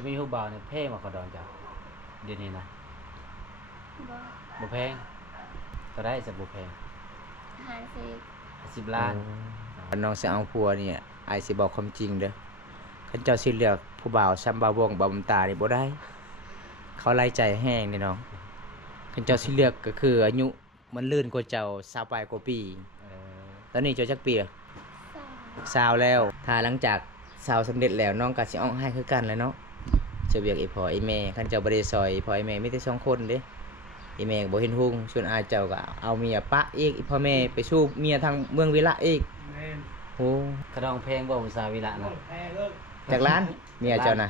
จะมีผู้บ่าวเนี่ยเพ่มาขอดองจ้ะเดี๋ยวนี้นะบ่บ่แพงก็ได้สักบ่แพง50 ล้านน้องสิเอาผัวนี่อ้ายสิบอกความจริงเด้อคันเจ้าสิเลือกผู้บ่าวซ้ำบ่าววงบ่าวบุญตานี่บ่ได้เขาไล่ใจแห้งนี่น้องคันเจ้าสิเลือกก็คืออายุมันลื่นกว่าเจ้า20ปลายกว่าปีตอนนี้เจ้าจักปีอะ20แล้วถ้าหลังจาก20สำเร็จแล้วน้องก็สิเอาให้คือกันแหล้วเนาะเจ้าเวียกอีพ่ออีแม่คันเจ้าบ่ได้ซอยอีพ่ออีแม่มีแต่2คนเด้อีแม่ก็บ่เห็นหุ่งส่วนอ้ายเจ้าก็เอาเมียปะอีกอีพ่อแม่ไปสู้เมียทางเมืองวิระอีกโอ้ขอดองแพงบ่ภาษาวิระนะจากล้านเมียเจ้าน่ะ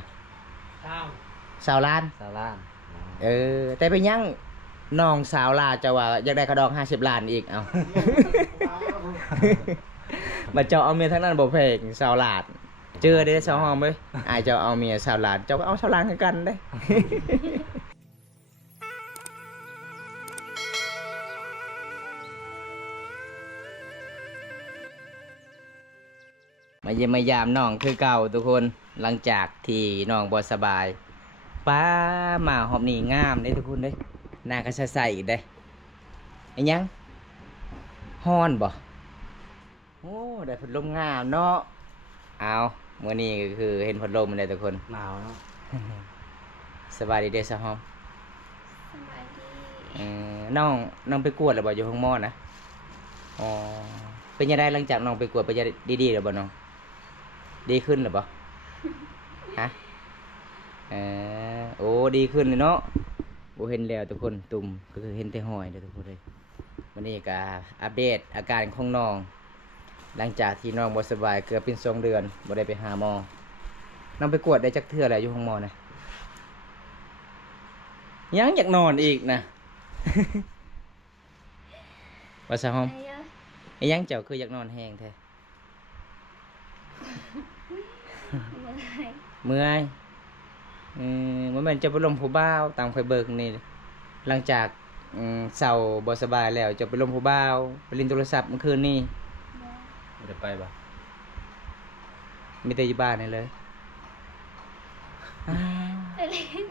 20ล้าน20 ล้านแต่ไปยังน้องสาวลาเจ้าว่าอยากได้กระดอง50ล้านอีกเอ้า บัดเจ้าเอาเมียทั้งนั้นบ่แพง20ล้านเจอได้2ห้องเว้ยอ้ายเจ้าเอาเมีย20ล้านเจ้าก็เอา20ล้านคือกันเด้ มาเยี่ยมมายามน้องคือเก่าทุกคนหลังจากที่น้องบ่สบายป้ามาหอบนี่งามเด้ทุกคนเด้หน้าก็ใสๆเด้ไอ้ยังฮ้อนบ่โอ้ได้พัดลมงามเนาะเอามื้อนี้ก็คือเห็นพัดลมเลยทุกคนหนาวเนาะ สบายดีเด้อสะฮอมสบายดีน้องไปกวดแล้วบ่อยู่ห้องหมอนะอ๋อเป็นยังไงหลังจากน้องไปกวดไปจะดีๆแล้วบ่น้องดีขึ้นหรือเปล่าฮะโอ้ดีขึ้นเลยเนาะโอ้เห็นแล้วทุกคนตุ่มก็คือเห็นแต่หอยเด้อทุกคนเลยวันนี้ก็อัปเดตอาการของน้องหลังจากที่น้องบ่สบายเกือบเป็น2 เดือนบ่ได้ไปหาหมอน้องไปกวดได้จักเทื่อแล้วอยู่ห้องหมอนะยังอยากนอนอีกนะ ว่าซะฮอมไอ้ยังเจ้าคืออยากนอนแห้งแท้เมื่อยมันเป็นจะไปลมผู้บ่าวตามไฟเบิกนี่หลังจากเศร้าบ่สบายแล้วจะไปลมผู้บ่าวไปเล่นโทรศัพท์เมื่อคืนนี่บ่ได้ไปบ่มีแต่อยู่บ้านนี่เลยไปเล่น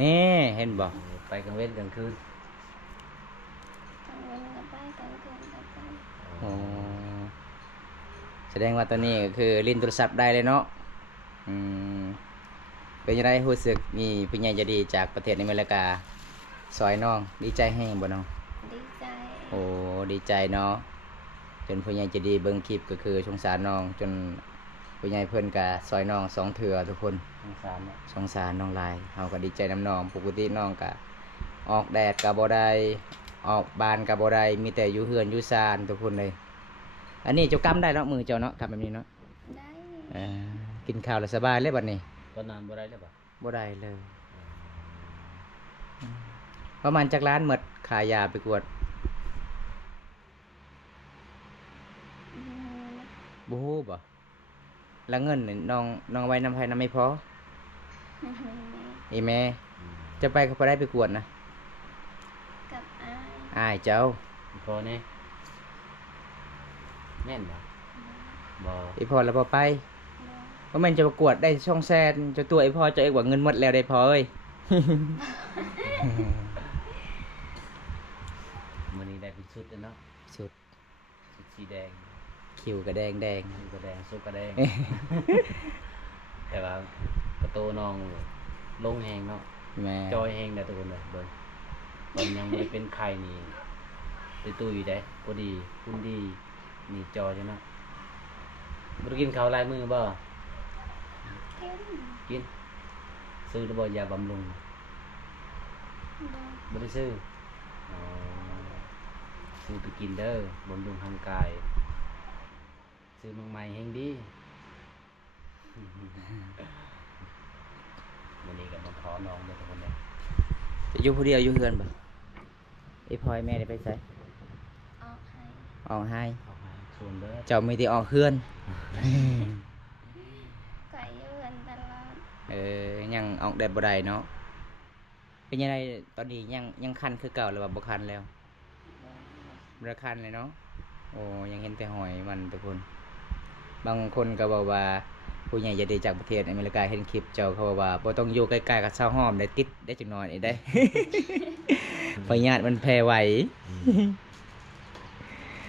นี่เห็นบ่ไปกลางเว้นกลางคืนกลางวันก็ไปกลางคืนก็ไปโอ้แสดงว่าตอนนี้ก็คือเล่นโทรศัพท์ได้เลยเนาะเป็นยังไงรู้สึกมีผู้ใหญ่ใจดีจากประเทศอเมริกาซอยน้องดีใจแห้งบ่น้องดีใจโอ้ดีใจเนาะจนผู้ใหญ่ใจดีเบิ่งคลิปก็คือสงสารน้องจนผู้ใหญ่เพิ่นก็ซอยน้อง2 เทื่อทุกคนสงสารเนาะสงสารน้องหลายเฮาก็ดีใจนำน้องปกติน้องก็ออกแดดก็บ่ได้ออกบ้านก็บ่ได้มีแต่อยู่เฮือนอยู่ศาลทุกคนเลยอันนี้เจ้ากำได้เนาะมือเจ้าเนาะทำแบบนี้เนาะได้กินข้าวแล้วสบายเลยบัดนี้ตอนนั้นบ่ได้เลยบ่บ่ได้เลยประมาณจักล้านหมดขายยาไปกวดบ่ฮู้บ่แล้วเงินนี่น้องไว้นำไผนำไม่พออีแม่จะไปก็บ่ได้ไปกวดนะกับอ้ายเจ้าพอนี่แม่นบ่อีพอแล้วบ่ไปว่ามันจะประกวดได้ช่องแซนจะตัวไอพ่อจะเอกว่าเงินหมดแล้วได้พอเอ้ย มื้อนี้ได้เป็นชุดแล้วเนาะชุดสีแดงคิวก็แดงคิวก็แดงสุกก็แดง แต่ว่าประตูน้องลงแหงเนาะแม่จอยแหงได้ตัวเลยเบิ่งตอนยังบ่ได้เป็นไข่นี่ตุ้ยได้พอดีคุณดีนี่จอยจังเนาะบ่ได้กินข้าวหลายมื้อบ่กินซื้อหรือบ่ยาบำรุงบ่ได้ซื้อซื้อไปกินเด้อบำรุงร่างกายซื้อมาใหม่แฮงดีวันนี้ก็มาขอน้องเด้อทุกคนเด้อจะอยู่ผู้เดียวอยู่เฮือนบ่ไอพ่อไอแม่ได้ไปไสออกให้ชวนเด้อเจ้ามีแต่ออกเฮือนยังออกแดดบ่ได้เนาะเป็นยังไงตอนนี้ยังคันคือเก่าหรือว่าบ่คันแล้วบ่คันเลยเนาะโอ้ยังเห็นแต่หอยมันทุกคนบางคนก็บอกว่า ผู้ใหญ่ใจะดีจากประเทศอเมริกาเห็นคลิปเจ้าเขาบอกว่าบ่ต้องอยู่ใกล้ๆกับชาวห้อมได้ติดได้จักหน่อยนี่ได้ พยาธิมันแพร่ไหว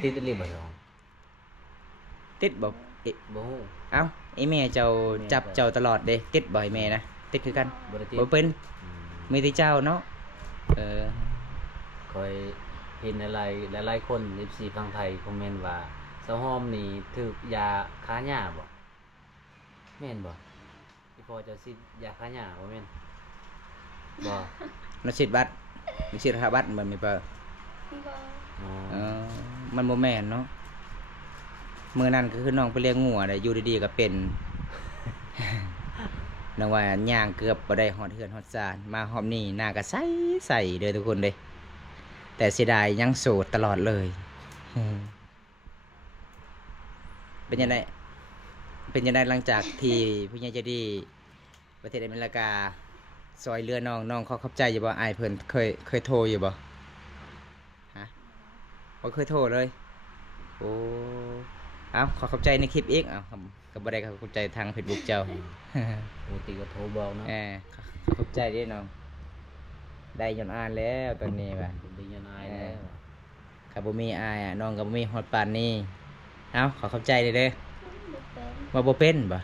ติดอันนี้บ่น้อง ติดบ่อิ บ่ฮู้ เอ้าไอ้แม่เจ้าจับเจ้าตลอดเด้ติดบ่ไอ้แม่นะติดคือกัน บ่ได้ติด บ่เป็น อืม มีแต่เจ้าเนาะเออ คอยเห็นอะไรหลายๆคน FC ฝั่งไทยคอมเมนต์ว่าเสาหอมนี่ถูกยาฆ่าหญ้าบ่แม่นบ่ที่พ่อเจะสิยาฆ่าหญ้าบ่แม่นบ่ นสิทธิ์บัตรนสิทธิ์หาบัตรมันมีเปล่า บ่ อ๋อ เออมันบ่แม่นเนาะมื้อนั้นก็คือน้องไปเลี้ยงงัวได้อยู่ดีๆก็เป็น น้องว่าย่างเกือบบ่ได้ฮอดเฮือนฮอดศาลมาฮอบนี้หน้าก็ใสๆเด้อทุกคนเด้แต่เสียดายยังโสดตลอดเลย เป็นยังไงเป็นยังไงหลังจากที่ผู้ใหญ่ใจดีประเทศอเมริกาซอยเรือน้องเขาเข้าใจอยู่บ่อายเพิ่นเคยโทรอยู่บ่ฮะบ่เคยโทรเลยโอ้เอ้าขอเข้าใจในคลิปอีกเอ้าก็บ่ได้เข้าใจทาง Facebook เจ้า ปกติก็โทรบอกเนาะ เข้าใจเด้น้องได้ย้อนอ่านแล้วตอนนี้ว่า ได้ยินอายแล้ว ก็บ่มีอายอ่ะน้องก็บ่มีฮอดปานนี้เอ้าขอเข้าใจเด้อ บ่เป็น ว่าบ่เป็นบ่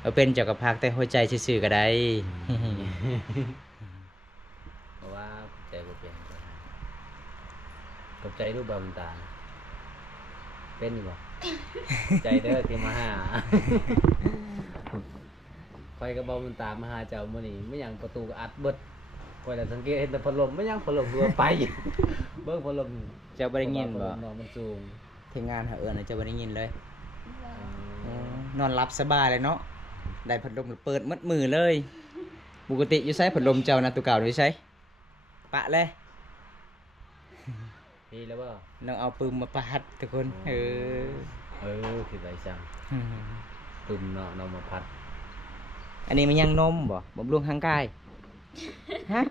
เอาเป็นเจ้าก็พักแต่หัวใจซื่อๆก็ได้ เพราะว่าใจบ่เป็นกับใจรูปบาบุญตานะเป็นบ่ ใจเด้อที่มาหา คอยกับบาบุญตามาหาเจ้ามื้อนี้ไม่หยังประตูก็อัดเบิดคอยแต่สังเกตเห็นแต่พัดลมไม่หยังพัดลมรัวไป เบิ่งพัดลม เจ้าบ่ได้ยินบ่ พัดลมน้องมันสูง ทีมงานหาเอิ้นน่ะเจ้าบ่ได้ยินเลย บ่ นอนหลับสบายเลยเนาะได้พัดลมเปิดมัดมือเลยปกติอยู่ไสพัดลมเจ้านะตัวเก่าอยู่ไสปะเลย นี่แล้วบ่ น้องเอาปืนมาปาดทุกคนเออ คือไรจังตุ่มเนาะน้องมาพัด อันนี้มันยังนมบ่บำรุงร่างกายฮะ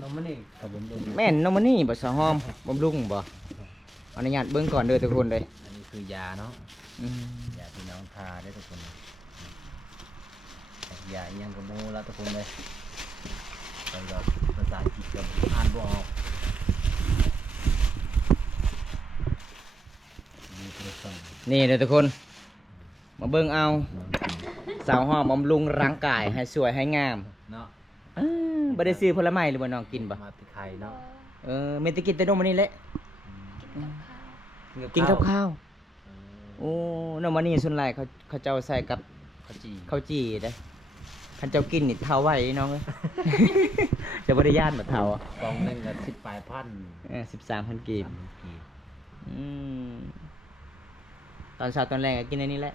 น้องมันนี่กับผมดู แม่นนมมันนี่บ่สะหอมบำรุงบ่อนุญาตเบิ่งก่อนเด้อทุกคนเลย อันนี้คือยาเนาะ อืม ยาที่น้องทาได้ทุกคนยาอีหยังกับหมูแล้วทุกคนเลยไปกับภาษาอังกฤษกับอ่านบ่ออกมีโทรศัพท์ นี่เด้อทุกคน มาเบิ่งเอาสาวหอมบำรุงร่างกายให้สวยให้งาม เนาะ บ่ได้ซื้อผลไม้หรือว่าน้องกินบ่ มาติไข่ บ่ เนาะ แม่นแต่กินแต่นมอันนี้แหละ กินกับข้าว กินกับข้าวโอ้นมอันนี้ส่วนหลายเขาเจ้าใส่กับ ข้าวจี ข้าวจี่เด้คันเจ้ากินนี่เท่าไหวน้องเอ้ย จะบ่ได้ย่านบ่เท่าอะ กล่องหนึงก็18,000 13,000กีบ 3,000กีบ อืมตอนเช้าตอนแรกก็กินอันนี้แหละ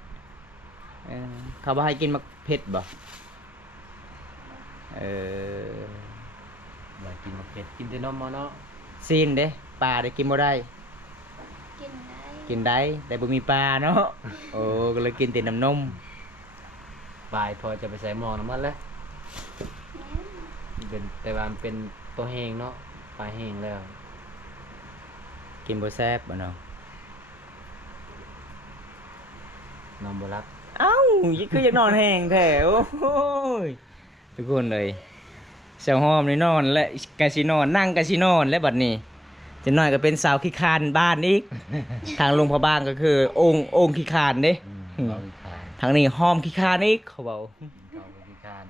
เขาบ่ให้กินมักเผ็ดบ่เออ ไว้กินมะเขือกินแต่นมเอาเนาะ ซีนเด้ปลาได้กินบ่ได้ กินได้ กินได้แต่บ่มีปลาเนาะ โอ้ก็เลยกินแต่น้ำนม ปลายพอจะไปใส่หม้อน้ำมันแล้ว แม่น มันเป็นแต่ว่ามันเป็นตัวแห้งเนาะปลาแห้งแล้ว กินบ่แซ่บบ่เนาะ นอนบ่รับ เอ้าคืออยากนอนแห้งแท้โอ้ยทุกคนเลยเซลหอมนี่นอนและกะสินอนนั่งกะสินอนและบัดนี้จะน้อยก็เป็นสาวขี้คร้านบ้านอีก ทางลงพระบ้านก็คือองค์ขี้คร้านเด้ เราอีกขาย ทางนี้หอมขี้คร้านอีกเขาเว้า เราอีกขาย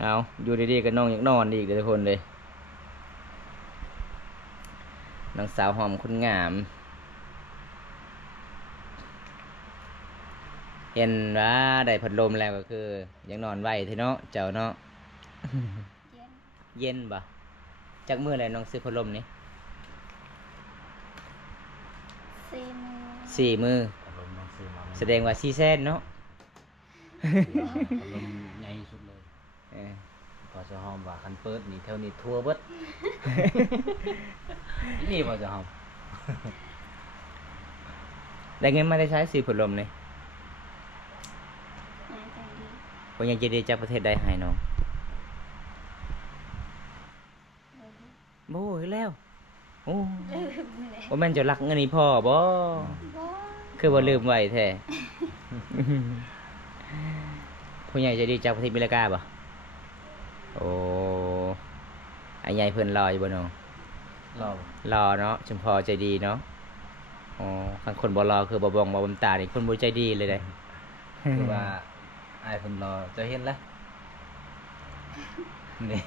เอาอยู่ดีๆก็น้องอยากนอนอีกเด้อทุกคนเลยนางสาวหอมคนงาม เห็นว่าได้พัดลมแล้วก็คือยังนอนไหวเถอะเนาะเจ้าเนาะ เย็น เย็นบ่จักมื้ออะไรน้องซื้อพัดลมนี่ 4 มื้อ 4 มื้อ อารมณ์มันซื้อมา แสดงว่า4แสนเนาะ อารมณ์ใหญ่สุดเลย เออ พอจะหอมว่าคันเปิดนี่เท่านี้ทั่วเบิด นี่พอจะหอม ได้เงินมาได้ใช้ซื้อพัดลมนี่ น่าจะดี บ่ยังจะได้จากประเทศใดให้น้อง บ่รู้ โอ้ยแล้วโอ้ ลืมเลย บ่แม่นจะรักเงินนี่พ่อบ่ บ่ คือบ่ลืมไว้แท้ ผู้ใหญ่ใจดีจากประเทศอเมริกาบ่โอ้ไอ้ใหญ่เพิ่นรออยู่บ่น้อง รอ รอเนาะชุมพอใจดีเนาะอ๋อคันคนบ่รอคือบ่บองบ่บำตานี่คนบ่ใจดีเลยเด้ คือว่าอ้ายเพิ่นรอจะเห็นแล้วนี่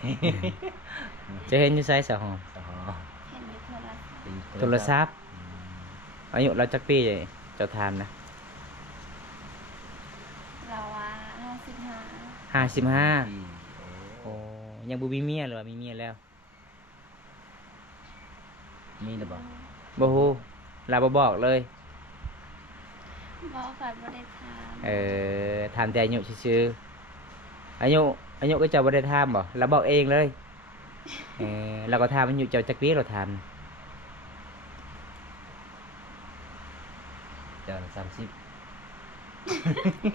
จะเห็นอยู่ไสสะหอม อ๋อ เห็นอยู่โทรศัพท์ โทรศัพท์อายุเราจักปีเจ้าถามนะ เราว่า55 55 โอ้ โอ้ยังบ่มีเมียหรือว่ามีเมียแล้ว มีหรือเปล่า บ่ฮู้ลาบ่บอกเลย บอกค่ะบ่ได้ถาม ถามแต่อายุซื่อๆอายุก็เจ้าบ่ได้ถามบ่เราบอกเองเลยเราก็ถามอายุเจ้าจักปีเราถาม จะ30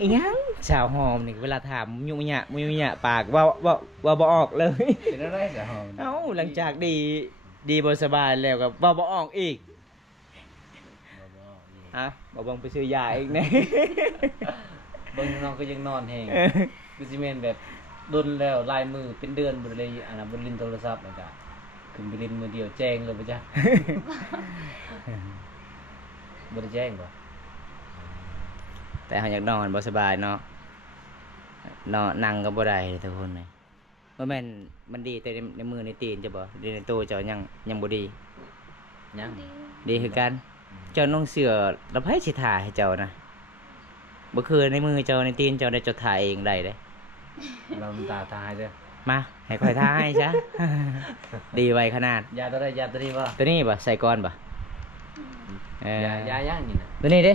อีหยังสาวหอมนี่เวลาถามยุ่งยะมุยุ่งยะปากว่าบ่ออกเลย เป็นอะไรสะหอม เอ้าหลังจากดีบ่สบายแล้วก็บ่ออกอีก บ่อีก ฮะบ่เบิ่งไปซื้อยาอีกแน่ เบิ่งน้องก็ยังนอนแฮงคือสิแม่นแบบดนแล้วลายมือเป็นเดือนบ่ได้เลยอันนั้นบ่ลิ้นโทรศัพท์แล้วก็ขึ้นไปลิ้นมือเดียวแจ้งเลยบ่จ๊ะ บ่ได้แจ้งบ่ แต่เขาอยากนอนบ่สบายเนาะนอนนั่งก็บ่ได้ทุกคนเลยบ่แม่นมันดีแต่ในมือในตีนจะบ่ดีในตัวเจ้ายังบ่ดี ยัง ดี ดีคือกัน เจ้าน้องเสือแล้วไผสิถ่าให้เจ้านะบ่คือในมือเจ้าในตีนเจ้าได้เจ้าถ่าเองได้เด้ เราตาตายเด้อ มาให้ค่อยถ่าให้ซะ ดีไวขนาด ยาตัวใดยาตัวนี้บ่ ตัวนี้บ่ใส่ก่อนบ่เออย ายาย่างนี่น่ะ ตัวนี้เด้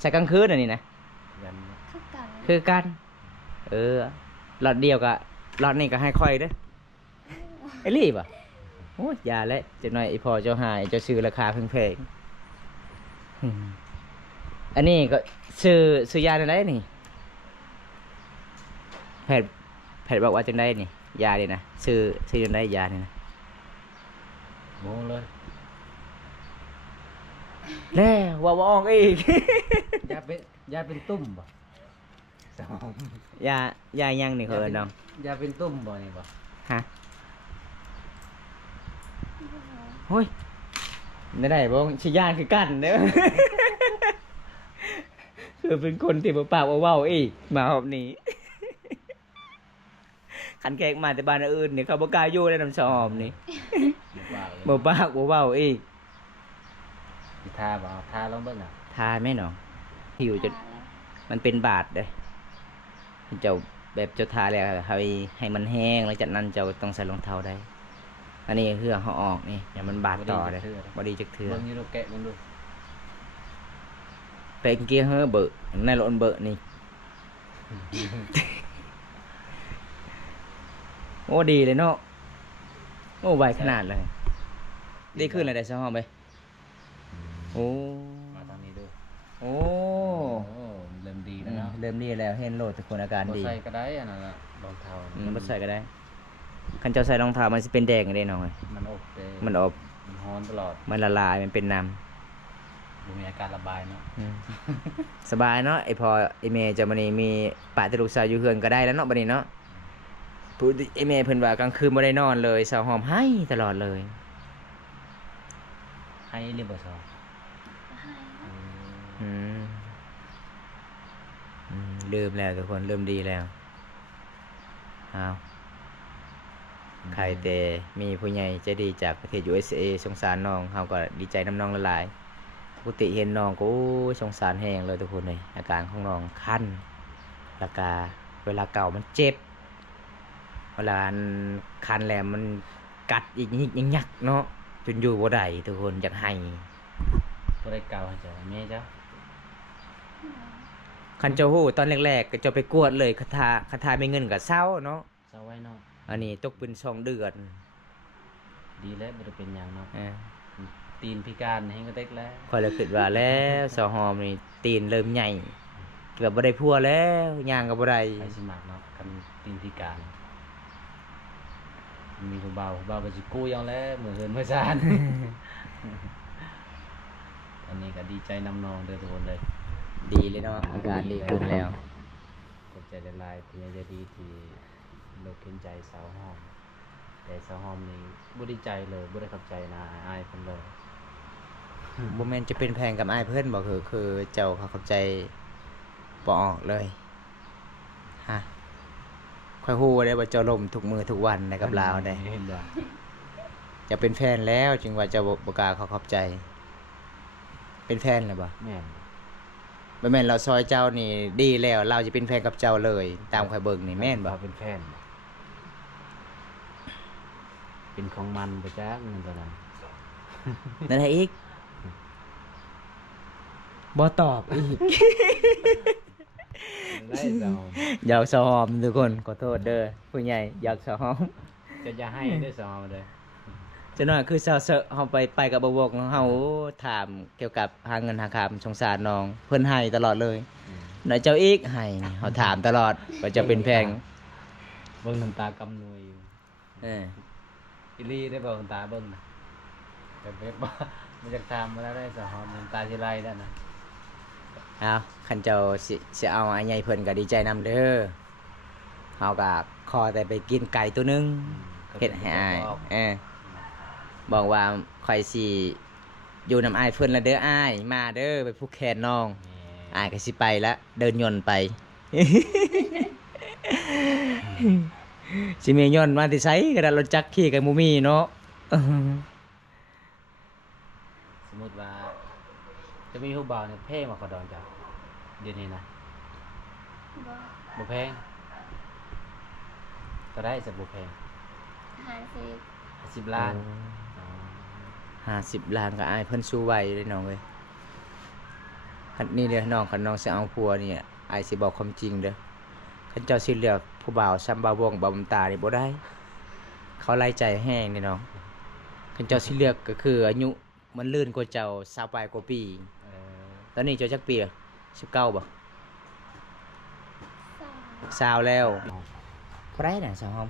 ใส่กลางคืนอันนี้นะ ยัน คือกัน คือกันหลอดเดียวก็หลอดนี้ก็ให้ค่อยเด้อไอ้รีบอ่ะโอ้ยอย่าและจักหน่อยไอ้พ่อเจ้าหายเจ้าซื้อราคาแพงๆอันนี้ก็ซื้อยาได้นี่แพทย์บอกว่าจังได้นี่ยานี่นะซื้อจังได้ยานี่นะ โง่เลย แล้วว่าบ่ออกอีก ยาเป็นตุ่มบ่สะหอม ยายังนี่เขาเอิ้นน้อง ยาเป็นตุ่มบ่นี่บ่ ฮะโอ้ยไม่ได้บ่ชิยานคือกันเด้อ คือเป็นคนที่บ่ปากบ่เว้าอีกมาหอบนี้ คันแขกมาแต่บ้านอื่นนี่เขาบ่กล้าอยู่ในน้ำซอมนี่ บ่ว่าเลย บ่ปากบ่เว้าอีก สิทาบ่เอาทาลองเบิ่งอ่ะ ทาแม่น้องหิวจน ทาแล้ว มันเป็นบาดเด้เจ้าแบบเจ้าทาแล้วให้มันแห้งแล้วจากนั้นเจ้าต้องใส่รองเท้าได้ อันนี้คือเขาออกนี่อย่ามันบาดต่อเด้บ่ดีจักเทื่อ เบิ่งอยู่ดูแกะเบิ่งดู เป็นเกียร์เฮอเบอร์ในรถเบอร์นี่ โอ้ดีเลยเนาะโอ้ไวขนาดเลยดีขึ้นเลยได้สองห้องไปโอ้ มาทางนี้ดู โอ้ โอ้เริ่มดีแล้วเนาะ เริ่มดีแล้วเห็นโลดทุกคนอาการ บ่ ดี ใส่ก็ได้อันนั้นน่ะรองเท้า บ่ใส่ก็ได้คันเจ้าใส่รองเท้ามันสิเป็นแดงได้น้องเอ้ย มันอบเด้ มันอบ มันร้อนตลอด มันละลายมันเป็นน้ บ่มีอาการระบายเนาะ ำสบายเนาะไอพอไอเมย์จะมานี่มีปะตลูกสาวอยู่เฮือนก็ได้แล้วเนาะบัดนี้เนาะพูดไอเมย์เพิ่นว่ากลางคืนบ่ได้นอนเลยสาวหอมให้ตลอดเลย ให้รีบบ่ซอ ให้ อืมลืมแล้วทุกคนเริ่มดีแล้วอ้าวใครแต่มีผู้ใหญ่ใจดีจากประเทศ USA สงสารน้องเฮาก็ดีใจน้ำน้องละลายปกติเห็นน้องก็โอ้ยสงสารแฮงเลยทุกคนเลยอาการของน้องคันแล้วก็เวลาเก่ามันเจ็บเวลาอันคันแหลมมันกัดอีกนิดยังยักเนาะจนอยู่บ่ได้ทุกคนอยากให้ บ่ได้เกาให้เจ้าแม่เจ้า คันเจ้าฮู้ตอนแรกๆก็จะไปกวดเลยคาถาไม่เงินก็เศร้าเนาะ เซาไว้เนาะ อันนี้ตกเป็น2 เดือน ดีแล้วบ่ได้เป็นหยังเนาะ เออ ตีนพิการให้ก็เต็กแล้ว ข้อยเลยคิดว่าแล้วสาวหอมนี่ตีนเริ่มใหญ่เกือบบ่ได้พัวแล้วย่างก็บ่ได้ ไปสิมักเนาะคันตีนพิการ มีผู้เบาก็สิกู้ยังแล้วเหมือนเฮือนเมื่อซาน อันนี้ก็ดีใจนำน้องเด้อทุกคนเลย ดีเลยเนาะอาการดีขึ้นแล้ว ขอบใจหลายๆที่ใจดีที่โลกเห็นใจสาวห้อมแต่สาวห้อมนี่บ่ได้ใจเลยบ่ได้เข้าใจนะอายเพิ่นเลย บ่แม่นจะเป็นแพงกับอ้ายเพิ่นบ่คือเจ้าเขาเข้าใจบ่ออกเลยฮะค่อยฮู้ได้ว่าเจ้าล่มทุกมื้อทุกวันได้กับลาวได้ เห็นบ่ จะเป็นแฟนแล้วจึงว่าเจ้าบ่กล้าเขาเข้าใจ เป็นแฟนแล้วบ่ แม่น บ่แม่นเราซอยเจ้านี่ดีแล้วเราจะเป็นแฟนกับเจ้าเลย ตามข่อยเบิ่งนี่แม่นบ่ ว่าเป็นแฟนบ่เป็นของมันบ่จักเงินตัวนั้น นั่นแหละอีกบ่ตอบอีก ได้สาว อยากสหอมทุกคนขอโทษเด้อผู้ใหญ่อยากสหอม จะอย่าให้ได้สาวเด้อ จะน้อยคือเซาเซอะเฮาไปกับบ่วกเฮาถามเกี่ยวกับหาเงินหาคำสงสารน้องเพิ่นให้ตลอดเลยหน่อยเจ้าอีกให้นี่เฮาถามตลอดว่าจะเป็นแพง เบิ่งน้ำตากำนวยอยู่ เออ อีหลีได้เบิ่งน้ำตาเบิ่งนะแต่เว็บบ่มันจะทำมาแล้วได้สาวน้ำตาสิไหลแล้วนะ เอาคันเจ้าสิเอาอันใหญ่เพิ่นก็ดีใจนำเด้อเฮาก็ขอแต่ไปกินไก่ตัวหนึงเฮ็ดให้อ้ายบอกว่าข่อยสิอยู่นำอ้ายเพิ่นละเด้ออ้ายมาเด้อไปผูกแขนน้องอ้ายก็สิไปละเดินยนต์ไป สิมียนต์มาที่ไสก็ได้รถจักรขี่กันบ่มีเนาะ สมมุติว่าจะมีผู้บ่าวเนี่ยเพลงมาขอดองจ้ะเดี๋ยวนี้นะ บ่ บ่แพงก็ได้สักบ่แพง 50 10 ล้าน 50 ล้านก็อายเพิ่นสู้ไหวเลยน้องเอ้ยคันนี้เด้อน้องคันน้องสิเอาผัวนี่อายสิบอกความจริงเด้อคันเจ้าสิเลือกผู้บ่าวซ้ำบ่าววงบ่าวน้ำตานี่บ่ได้ เขาไล่ใจแห้งนี่น้องคันเจ้าสิเลือกก็คืออายุมันลื่นกว่าเจ้า20ปลายกว่าปี เออ ตอนนี้เจ้าจักปีอะ19บ่20แล้วบ่ได้น่ะสาวหอม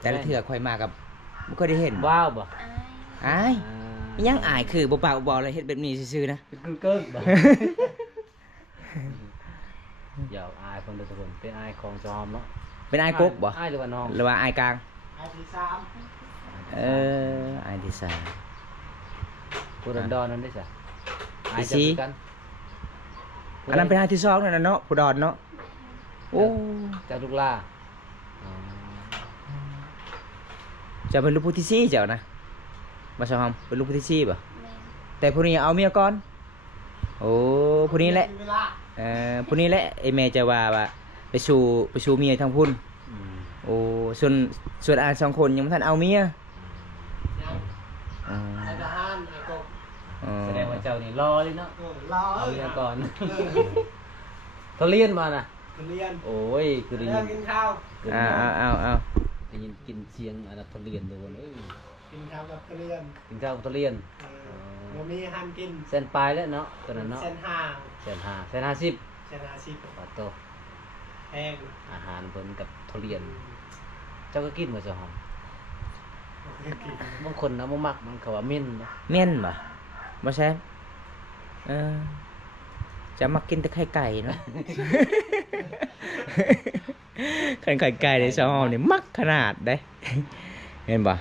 แต่ละเทื่อค่อยมากับบ่เคยได้เห็น ว้าวบ่ อาย อายอิหยังอายคือบ่ปากบ่บอกเลยเฮ็ดแบบนี้ซื่อๆนะ เกิ้งๆบ่ อย่าอายเพิ่นเด้อทุกคนเป็นอายของจอมเนาะ เป็นอายกกบ่ อายหรือว่าน้อง หรือว่าอายกลาง อาที่สาม อายที่สาม ผู้ดอนๆนั่นได้จ้ะอาย ที่ จะ สี่ คือกัน อันนั้นเป็นอายที่สองนั่นน่ะเนาะผู้ดอนเนาะโอ้ จะลูกล่าอ๋อ เจะเป็นลูกผู้ที่สี่เจ้านะบ่ซอมเป็นลูกผู้ที่สี่บ่ แม่น แต่ผู้นี้เอาเมียก่อนโอ้ผู้นี้แหละ เวลา ผู้นี้แหละไอ้แม่จะว่าไปสู่เมียทางพุ่น อืม โอ้ส่วนอายสองคนยังบ่ทันเอาเมีย ยัง อ๋อ ไอ้ทหารไอ้กบ อ๋อ แสดงว่าเจ้านี่รอเลยเนาะ รอ เอาเรียนก่อนเขาเรียนมาน่ะ เรียน โอ้ยคือได้ เลิ ยิ ก น กินข้าว คือ เอา ได้ยินกินเสียงอันนั้นเขาเรียนโดนเอ้ย กินข้าวกับเรียน กินข้าวกับเขาเรียน บ่มีอาหารกิน เส้นปลายแล้วเนาะตอนนั้นเนาะ เส้นห้าง เส้น50 เส้น50 ปาโต แพง อาหารเพิ่นกับทุเรียน เจ้าก็กินบ่เจ้าหอมบางคนนะบ่มักมันก็ว่าเหม็นเนาะ เม่นบ่บ่แซ่บจะมากินแต่ไข่ไก่เนาะ ไข่ไก่ในซองนี่มักขนาดได้ เห็นบ่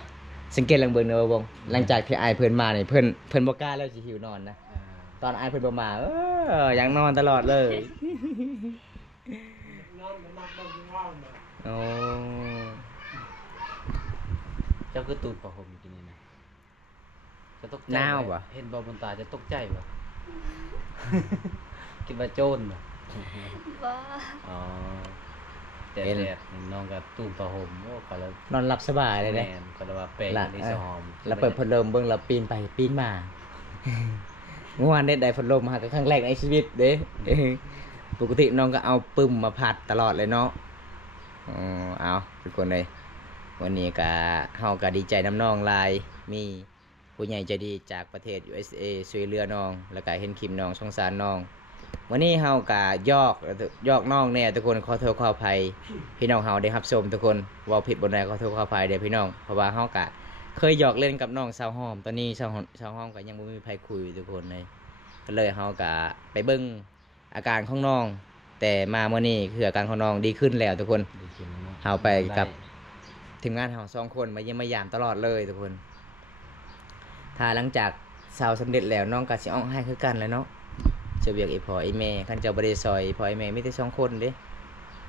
สังเกตหลังเบิ่งเด้อบ่วงหลังจากที่อายเพิ่นมานี่เพิ่นบ่กล้าแล้วสิหิวนอนนะ ตอนอายเพิ่นบ่มาอยากนอนตลอดเลย นอนกับนักบ่กินข้าวน่ะ โอ้ เจ้าคือตูดผ้าห่มกินนี่นะจะตกใจ หนาวบ่ เห็นบ่บนตาจะตกใจบ่ คิดว่าโจรบ่ บ่ อ๋อแต่แดดนี่น้องก็ตูดผ้าห่มโอ้ก็แล้ว นอนหลับสบายเลยเด้ แม่นก็เลยว่าแปลก ล่ะ ในสหอม แล้วเปิดพัดลมเบิ่งแล้วปีนไปปีนมา เมื่อวานได้พัดลมมาก็ครั้งแรกในชีวิตเด้ ปกติน้องก็เอาปึ้มมาผัดตลอดเลยเนาะเอาทุกคนเลยวันนี้ก็เฮาก็ดีใจน้ำน้องหลายมีผู้ใหญ่ใจดีจากประเทศ USA ช่วยเหลือน้องแล้วก็เห็นคลิปน้องสงสารน้อง วันนี้เฮาก็ยอกน้องแน่ทุกคนขอโทษขออภัยพี่น้องเฮาได้รับชมทุกคนเว้าผิดบ่ได้ขอโทษขออภัยเด้อพี่น้องเพราะว่าเฮาก็เคยหยอกเล่นกับน้องสาวหอมตอนนี้สาวหอมก็ยังบ่มีใครคุยทุกคนเลยก็เลยเฮาก็ไปเบิ่งอาการของน้อง แต่มาเมื่อนี้คืออาการของน้องดีขึ้นแล้วทุกคน ดีขึ้นแล้วเนาะ เฮาไปกับ ทีมงานเรา2 คนมาเยี่ยมมายามตลอดเลยทุกคน ถ้าหลังจากสาวสำเร็จแล้วน้องก็สิออกให้คือกันแหล้วเนาะจะเวียกอีพ่ออีแม่คันเจ้าบ่ได้ซอยอีพ่ออีแม่มีแต่2 คนเด้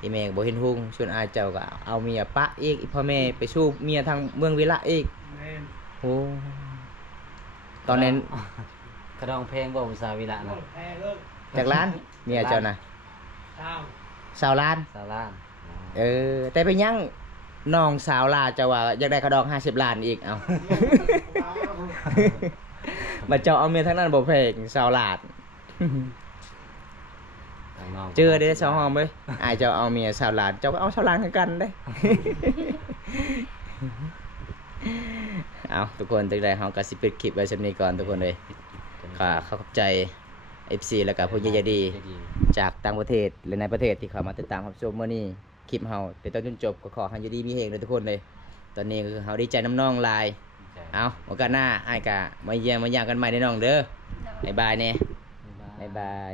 อีแม่ก็บ่เห็นหุ่งส่วนอายเจ้าก็เอาเมียปะอีกอีพ่อแม่ไปสู้เมียทางเมืองวิระอีก แม่น โอ้ตอนนั้น กระดองเพลงบ่ภาษาวิระ โอ้ นะ แพงเลิก จากร้านเมียเจ้าน่ะ เช้า สาวล้าน สาล้าน แต่ไปยังน้องสาวลาเจ้าว่าอยากได้กระดอง50 ล้านอีกเอา มาเจ้าเอาเมียทั้งนั้นบ่แพงสาวลาด ทางน้อง เจอได้สาวหอมเว้ยอายเจ้าเอาเมียสาวลาดเจ้าก็เอาสาวลาดคือกันเด้ เอาทุกคนตั้งแต่เฮาก็สิปิดคลิปไว้สำนี้ก่อนทุกคนเลยขอบใจ FC แล้วก็ผู้ใหญ่ใจดี จากต่างประเทศและในประเทศที่เข้ามาติดตามรับชมมื้อนี้คลิปเฮาแต่ต้นจนจบก็ขอให้อยู่ดีมีเฮงเลยทุกคนเลย ตอนนี้ก็คือเฮาดีใจน้ำน้องหลาย เอาโอกาสหน้าอ้ายก็มาเยี่ยมมาย่างกันใหม่เด้อน้องเด้อบ๊ายบายแน่บ๊ายบาย